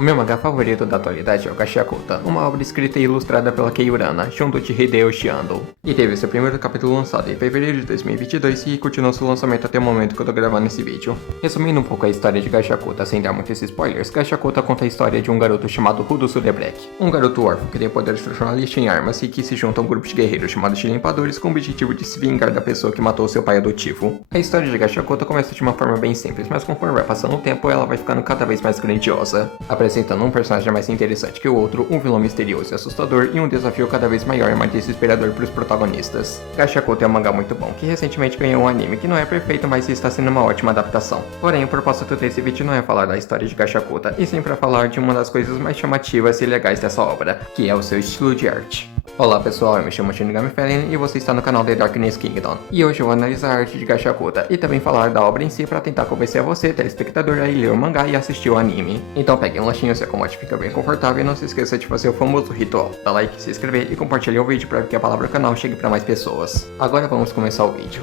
O meu mangá favorito da atualidade é o Gachiakuta, uma obra escrita e ilustrada pela Kei Urana, junto de Hideyoshi Ando. E teve seu primeiro capítulo lançado em fevereiro de 2022 e continuou seu lançamento até o momento que eu tô gravando esse vídeo. Resumindo um pouco a história de Gachiakuta, sem dar muitos spoilers, Gachiakuta conta a história de um garoto chamado Rudo Sudebrek. Um garoto órfão que tem o poder de transformar lixo em armas e que se junta a um grupo de guerreiros chamados de Limpadores com o objetivo de se vingar da pessoa que matou seu pai adotivo. A história de Gachiakuta começa de uma forma bem simples, mas conforme vai passando o tempo, ela vai ficando cada vez mais grandiosa, apresentando um personagem mais interessante que o outro, um vilão misterioso e assustador e um desafio cada vez maior e mais desesperador para os protagonistas. Gachiakuta é um mangá muito bom, que recentemente ganhou um anime que não é perfeito, mas está sendo uma ótima adaptação. Porém, o propósito desse vídeo não é falar da história de Gachiakuta, e sim para falar de uma das coisas mais chamativas e legais dessa obra, que é o seu estilo de arte. Olá pessoal, eu me chamo Shinigami Felin e você está no canal The Darkness Kingdom. E hoje eu vou analisar a arte de Gachiakuta e também falar da obra em si para tentar convencer você, telespectador, a ir ler o mangá e assistir o anime. Então pegue um lanchinho, se acomode, fica bem confortável e não se esqueça de fazer o famoso ritual, dar like, se inscrever e compartilhar o vídeo para que a palavra do canal chegue para mais pessoas. Agora vamos começar o vídeo.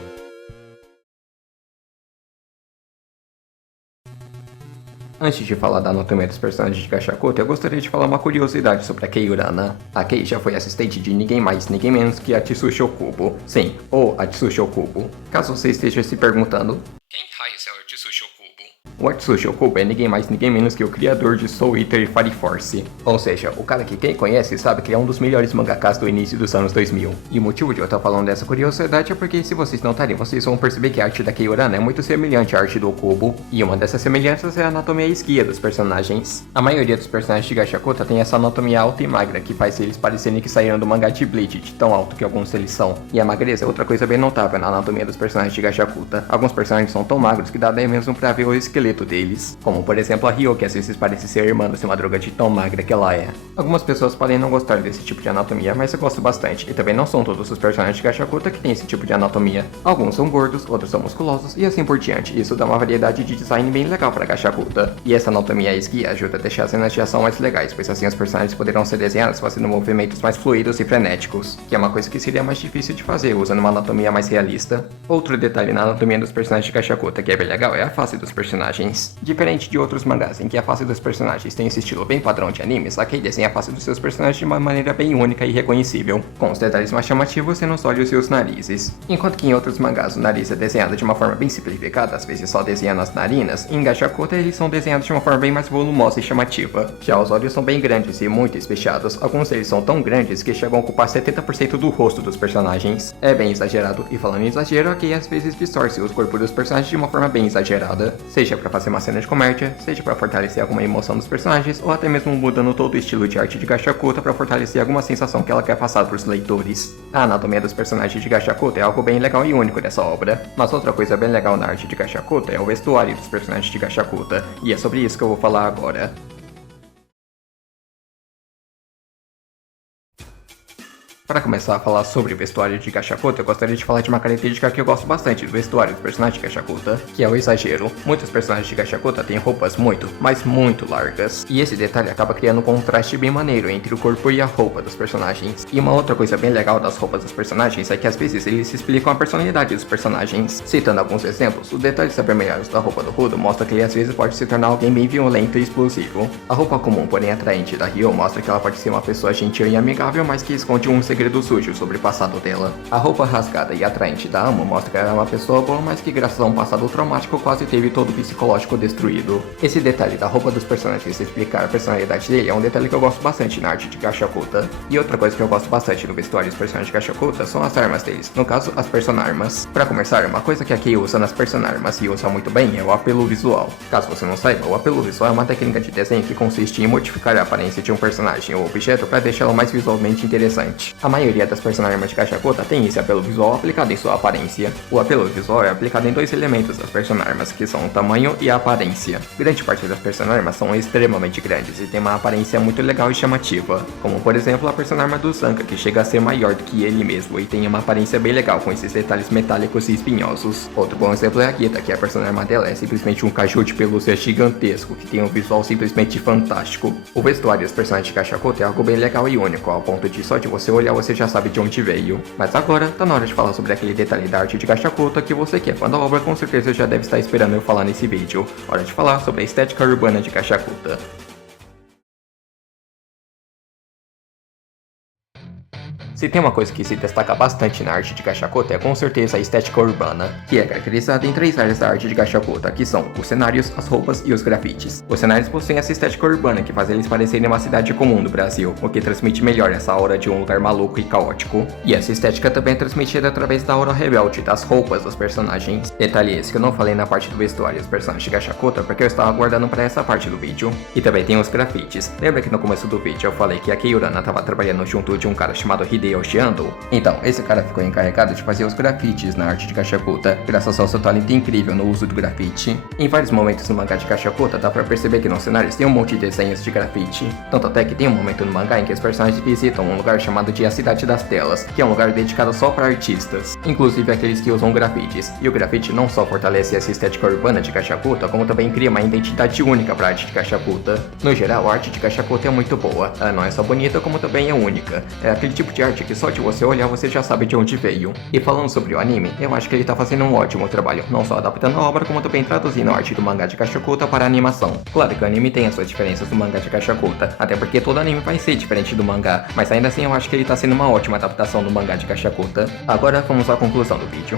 Antes de falar da anatomia dos personagens de Gachiakuta, eu gostaria de falar uma curiosidade sobre a Kei Urana. A Kei já foi assistente de ninguém mais, ninguém menos que Atsushi Okubo. Sim, o Atsushi Okubo. Caso você esteja se perguntando, quem raios é o Atsushi Okubo? O Atsushi Okubo é ninguém mais, ninguém menos que o criador de Soul Eater e Fire Force. Ou seja, o cara que quem conhece sabe que é um dos melhores mangakas do início dos anos 2000. E o motivo de eu estar falando dessa curiosidade é porque se vocês notarem, vocês vão perceber que a arte da Kei Urana é muito semelhante à arte do Okubo. E uma dessas semelhanças é a anatomia e esguia dos personagens. A maioria dos personagens de Gachiakuta tem essa anatomia alta e magra, que faz eles parecerem que saíram do mangá de Bleach, de tão alto que alguns deles são. E a magreza é outra coisa bem notável na anatomia dos personagens de Gachiakuta. Alguns personagens são tão magros que dá até mesmo pra ver o esqueleto deles. Como por exemplo a Ryo, que às vezes parece ser irmã de uma droga de tão magra que ela é. Algumas pessoas podem não gostar desse tipo de anatomia, mas eu gosto bastante. E também não são todos os personagens de Gachiakuta que têm esse tipo de anatomia. Alguns são gordos, outros são musculosos e assim por diante. Isso dá uma variedade de design bem legal pra Gachiakuta. E essa anatomia e esguia ajuda a deixar as cenas de ação mais legais, pois assim os personagens poderão ser desenhados fazendo movimentos mais fluidos e frenéticos, que é uma coisa que seria mais difícil de fazer usando uma anatomia mais realista. Outro detalhe na anatomia dos personagens de Gachiakuta que é bem legal é a face dos personagens. Diferente de outros mangás em que a face dos personagens tem esse estilo bem padrão de animes, a Kei desenha a face dos seus personagens de uma maneira bem única e reconhecível, com os detalhes mais chamativos sendo os olhos e os narizes. Enquanto que em outros mangás o nariz é desenhado de uma forma bem simplificada, às vezes só desenhando as narinas, em Gachiakuta eles são desenhados de uma forma bem mais volumosa e chamativa. Já os olhos são bem grandes e muito espechados, alguns deles são tão grandes que chegam a ocupar 70% do rosto dos personagens. É bem exagerado, e falando em exagero, a Kei às vezes distorce os corpos dos personagens de uma forma bem exagerada, seja para fazer uma cena de comédia, seja para fortalecer alguma emoção dos personagens, ou até mesmo mudando todo o estilo de arte de Gachiakuta para fortalecer alguma sensação que ela quer passar para os leitores. A anatomia dos personagens de Gachiakuta é algo bem legal e único dessa obra, mas outra coisa bem legal na arte de Gachiakuta é o vestuário dos personagens de Gachiakuta, e é sobre isso que eu vou falar agora. Para começar a falar sobre o vestuário de Gachiakuta, eu gostaria de falar de uma característica que eu gosto bastante do vestuário dos personagens de Gachiakuta, que é o exagero. Muitos personagens de Gachiakuta têm roupas muito, mas muito largas, e esse detalhe acaba criando um contraste bem maneiro entre o corpo e a roupa dos personagens. E uma outra coisa bem legal das roupas dos personagens é que às vezes eles explicam a personalidade dos personagens. Citando alguns exemplos, o detalhes avermelhados da roupa do Rudo mostra que ele às vezes pode se tornar alguém bem violento e explosivo. A roupa comum, porém atraente da Ryo mostra que ela pode ser uma pessoa gentil e amigável, mas que esconde um segredo sujo sobre o passado dela. A roupa rasgada e atraente da Amo mostra que ela é uma pessoa boa, mas que graças a um passado traumático quase teve todo o psicológico destruído. Esse detalhe da roupa dos personagens explicar a personalidade dele é um detalhe que eu gosto bastante na arte de Gachiakuta. E outra coisa que eu gosto bastante no vestuário dos personagens de Gachiakuta são as armas deles, no caso as personarmas. Para começar, uma coisa que a Kei usa nas personarmas e usa muito bem é o apelo visual. Caso você não saiba, o apelo visual é uma técnica de desenho que consiste em modificar a aparência de um personagem ou objeto para deixá-lo mais visualmente interessante. A maioria das personarmas de Gachiakuta tem esse apelo visual aplicado em sua aparência. O apelo visual é aplicado em dois elementos das personarmas, que são o tamanho e a aparência. Grande parte das personarmas são extremamente grandes e tem uma aparência muito legal e chamativa, como por exemplo a personarma do Zanka, que chega a ser maior do que ele mesmo e tem uma aparência bem legal com esses detalhes metálicos e espinhosos. Outro bom exemplo é a Gita, que a personarma dela é simplesmente um caju de pelúcia gigantesco, que tem um visual simplesmente fantástico. O vestuário dos personagens de Gachiakuta é algo bem legal e único, ao ponto de só de você olhar você já sabe de onde veio. Mas agora tá na hora de falar sobre aquele detalhe da arte de Gachiakuta que você que é fã da obra com certeza já deve estar esperando eu falar nesse vídeo. Hora de falar sobre a estética urbana de Gachiakuta. Se tem uma coisa que se destaca bastante na arte de Gashakota é com certeza a estética urbana, que é caracterizada em 3 áreas da arte de Gashakota, que são os cenários, as roupas e os grafites. Os cenários possuem essa estética urbana que faz eles parecerem uma cidade comum do Brasil, o que transmite melhor essa aura de um lugar maluco e caótico. E essa estética também é transmitida através da aura rebelde das roupas dos personagens. Detalhe esse que eu não falei na parte do vestuário dos personagens de Gashakota porque eu estava aguardando para essa parte do vídeo. E também tem os grafites. Lembra que no começo do vídeo eu falei que a Keiurana estava trabalhando junto de um cara chamado Hideyoshi Ando? Então, esse cara ficou encarregado de fazer os grafites na arte de Gashakota, graças ao seu talento incrível no uso do grafite. Em vários momentos no mangá de Gashakota dá pra perceber que nos cenários tem um monte de desenhos de grafite. Tanto até que tem um momento no mangá em que os personagens visitam um lugar chamado de A Cidade das Telas, que é um lugar dedicado só para artistas, inclusive aqueles que usam grafites. E o grafite não só fortalece essa estética urbana de Gashakota, como também cria uma identidade única para a arte de Gashakota. No geral, a arte de Gashakota é muito boa. Ela não é só bonita, como também é única. É aquele tipo de arte que só de você olhar você já sabe de onde veio. E falando sobre o anime, eu acho que ele tá fazendo um ótimo trabalho, não só adaptando a obra, como também traduzindo a arte do mangá de Gashakota para a animação. Claro que o anime tem as suas diferenças do mangá de Gashakota, até porque todo anime vai ser diferente do mangá, mas ainda assim eu acho que ele tá sendo uma ótima adaptação do mangá de Gashakota. Agora vamos à conclusão do vídeo.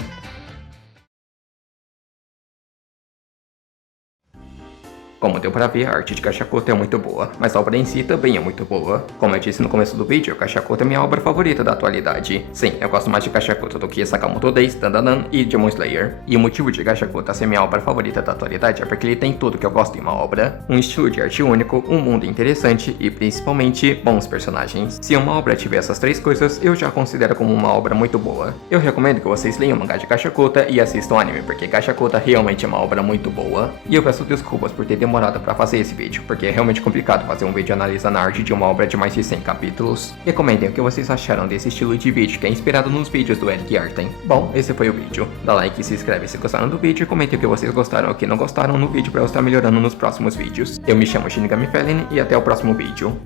Como deu pra ver, a arte de Gashakota é muito boa, mas a obra em si também é muito boa. Como eu disse no começo do vídeo, Gashakota é minha obra favorita da atualidade. Sim, eu gosto mais de Gashakota do que Sakamoto Days, Dandadan e Demon Slayer. E o motivo de Gashakota ser minha obra favorita da atualidade é porque ele tem tudo que eu gosto em uma obra. Um estilo de arte único, um mundo interessante e principalmente bons personagens. Se uma obra tiver essas 3 coisas, eu já considero como uma obra muito boa. Eu recomendo que vocês leiam o mangá de Gashakota e assistam o anime, porque Gashakota realmente é uma obra muito boa. E eu peço desculpas por ter demorado pra fazer esse vídeo, porque é realmente complicado fazer um vídeo analisando a arte de uma obra de mais de 100 capítulos. E comentem o que vocês acharam desse estilo de vídeo que é inspirado nos vídeos do Eric Arten. Bom, esse foi o vídeo. Dá like e se inscreve se gostaram do vídeo e comentem o que vocês gostaram ou o que não gostaram no vídeo pra eu estar melhorando nos próximos vídeos. Eu me chamo Shinigami Felin e até o próximo vídeo.